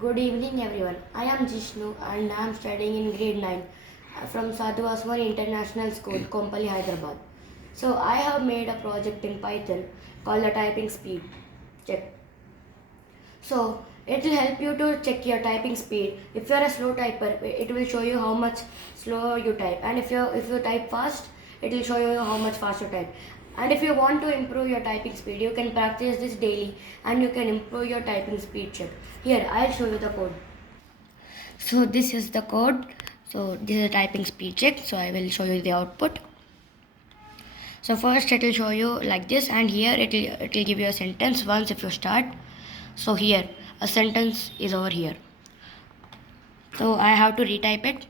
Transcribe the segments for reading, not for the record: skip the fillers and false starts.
Good evening everyone. I am Jishnu and I am studying in grade 9 from Sadhu Aswan International School, Kompally, Hyderabad. So I have made a project in Python called the typing speed check. So it will help you to check your typing speed. If you are a slow typer, it will show you how much slow you type, and if you type fast, it will show you how much fast you type. And if you want to improve your typing speed, you can practice this daily and you can improve your typing speed check. Here, I'll show you the code. So this is the code. So this is a typing speed check. So I will show you the output. So first it will show you like this, and here it will give you a sentence once if you start. So here a sentence is over here. So I have to retype it.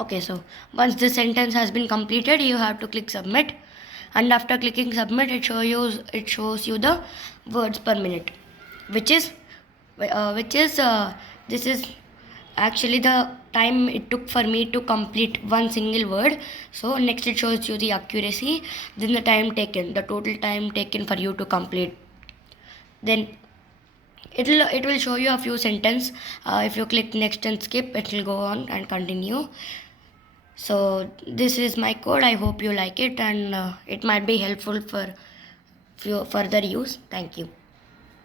Okay, so once the sentence has been completed, you have to click submit, and after clicking submit, it shows you the words per minute, which is this is actually the time it took for me to complete one single word. So next it shows you the accuracy, then the time taken, the total time taken for you to complete. Then it will show you a few sentences. If you click next and skip, it will go on and continue. So this is my code. I hope you like it, and it might be helpful for further use. Thank you.